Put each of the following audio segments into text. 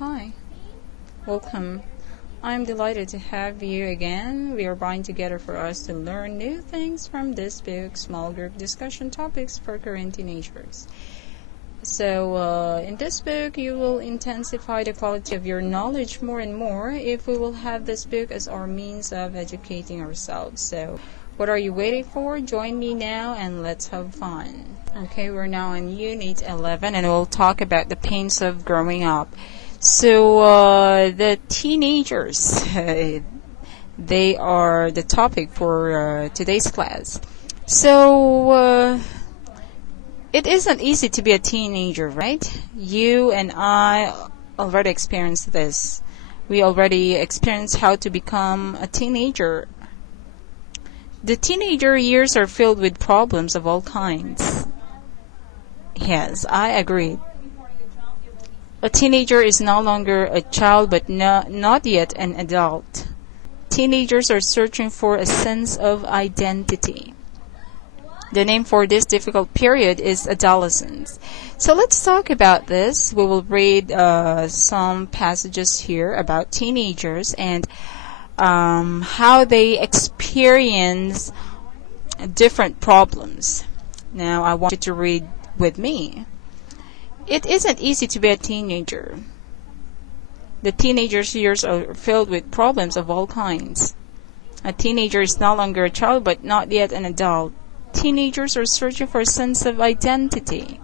Hi, welcome. I'm delighted to have you again. We are buying together for us to learn new things from this book, Small Group Discussion Topics for Current Teenagers. So, in this book, you will intensify the quality of your knowledge more and more if we will have this book as our means of educating ourselves. So, what are you waiting for? Join me now and let's have fun. Okay, we're now on Unit 11 and we'll talk about the pains of growing up. So, the teenagers, they are the topic for today's class. So, it isn't easy to be a teenager, right? You and I already experienced this. We already experienced how to become a teenager. The teenager years are filled with problems of all kinds. Yes, I agree. A teenager is no longer a child but not yet an adult. Teenagers are searching for a sense of identity. The name for this difficult period is adolescence. So let's talk about this. We will read some passages here about teenagers and how they experience different problems. Now I want you to read with me. It isn't easy to be a teenager. The teenager's years are filled with problems of all kinds. A teenager is no longer a child but not yet an adult. Teenagers are searching for a sense of identity.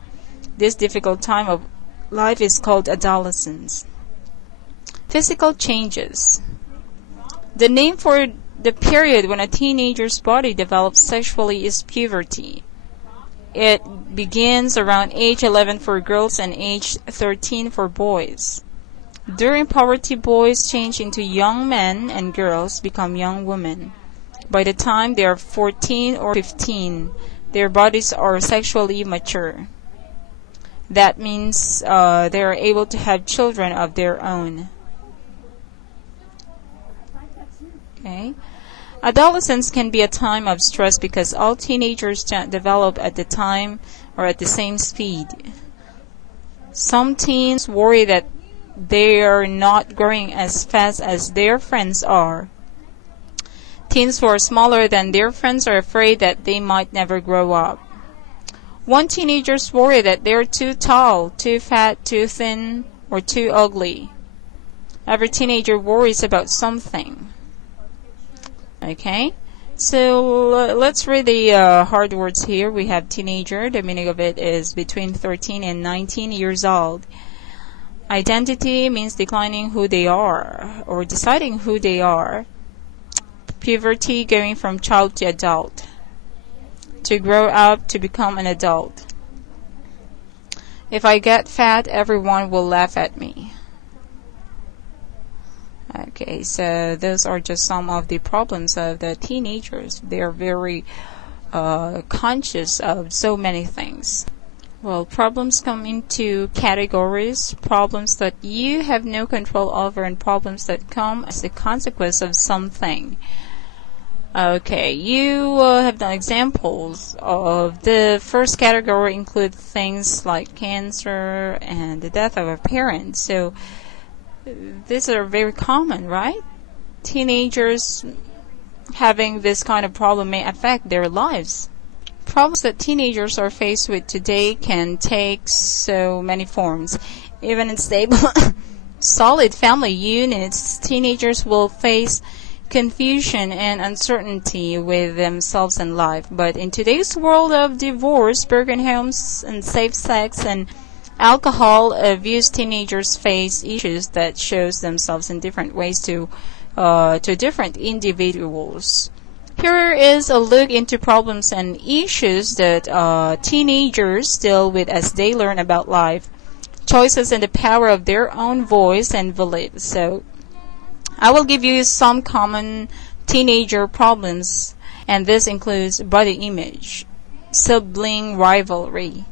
This difficult time of life is called adolescence. Physical changes. The name for the period when a teenager's body develops sexually is puberty. It begins around age 11 for girls and age 13 for boys. During puberty, boys change into young men and girls become young women. By the time they are 14 or 15, their bodies are sexually mature. That means they are able to have children of their own. Okay. Adolescence can be a time of stress because all teenagers don't develop at the time or at the same speed. Some teens worry that they are not growing as fast as their friends are. Teens who are smaller than their friends are afraid that they might never grow up. One teenagers worry that they're too tall, too fat, too thin, or too ugly. Every teenager worries about something. Okay, so let's read the hard words here. We have teenager. The meaning of it is between 13 and 19 years old. Identity means declining who they are or deciding who they are. Puberty, going from child to adult. To grow up, to become an adult. If I get fat, everyone will laugh at me. Okay, so those are just some of the problems of the teenagers. They are very conscious of so many things. Well, problems come into categories. Problems that you have no control over and problems that come as a consequence of something. Okay, you have done examples of the first category include things like cancer and the death of a parent. So these are very common, right? Teenagers having this kind of problem may affect their lives. Problems that teenagers are faced with today can take so many forms. Even in stable, solid family units, teenagers will face confusion and uncertainty with themselves and life. But in today's world of divorce, broken homes, and safe sex and alcohol abuse, teenagers face issues that shows themselves in different ways to different individuals. Here is a look into problems and issues that teenagers deal with as they learn about life, choices, and the power of their own voice and beliefs. So I will give you some common teenager problems, and this includes body image, sibling rivalry,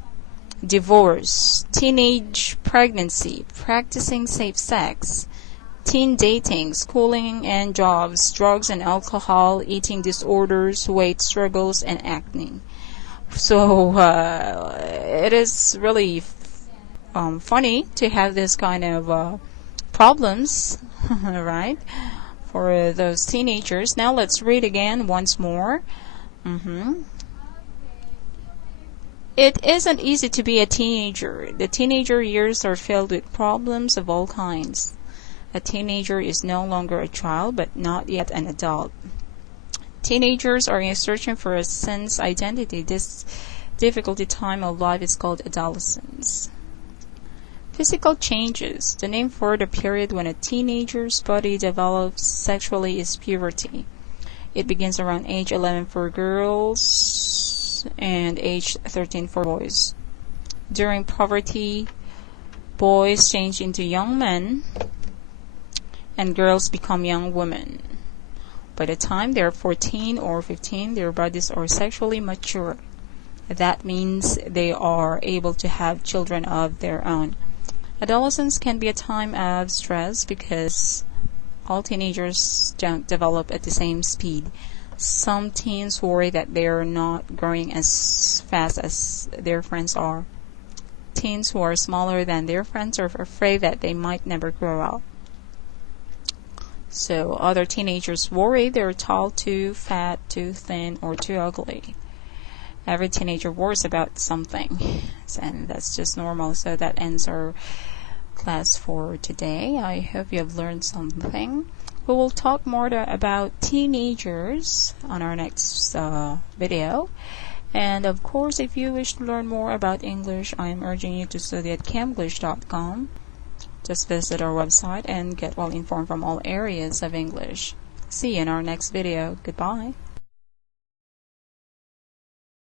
divorce, teenage pregnancy, practicing safe sex, teen dating, schooling and jobs, drugs and alcohol, eating disorders, weight struggles, and acne. So it is really funny to have this kind of problems, right, for those teenagers. Now let's read again once more. It isn't easy to be a teenager. The teenager years are filled with problems of all kinds. A teenager is no longer a child, but not yet an adult. Teenagers are searching for a sense identity. This difficult time of life is called adolescence. Physical changes. The name for the period when a teenager's body develops sexually is puberty. It begins around age 11 for girls and age 13 for boys. During puberty, boys change into young men and girls become young women. By the time they're 14 or 15, their bodies are sexually mature. That means they are able to have children of their own. Adolescence can be a time of stress because all teenagers don't develop at the same speed. Some teens worry that they're not growing as fast as their friends are. Teens who are smaller than their friends are afraid that they might never grow up. So other teenagers worry they're tall, too fat, too thin, or too ugly. Every teenager worries about something, and that's just normal. So that ends our class for today. I hope you have learned something. We will talk more about teenagers on our next video. And of course, if you wish to learn more about English, I am urging you to study at camglish.com. Just visit our website and get well informed from all areas of English. See you in our next video. Goodbye.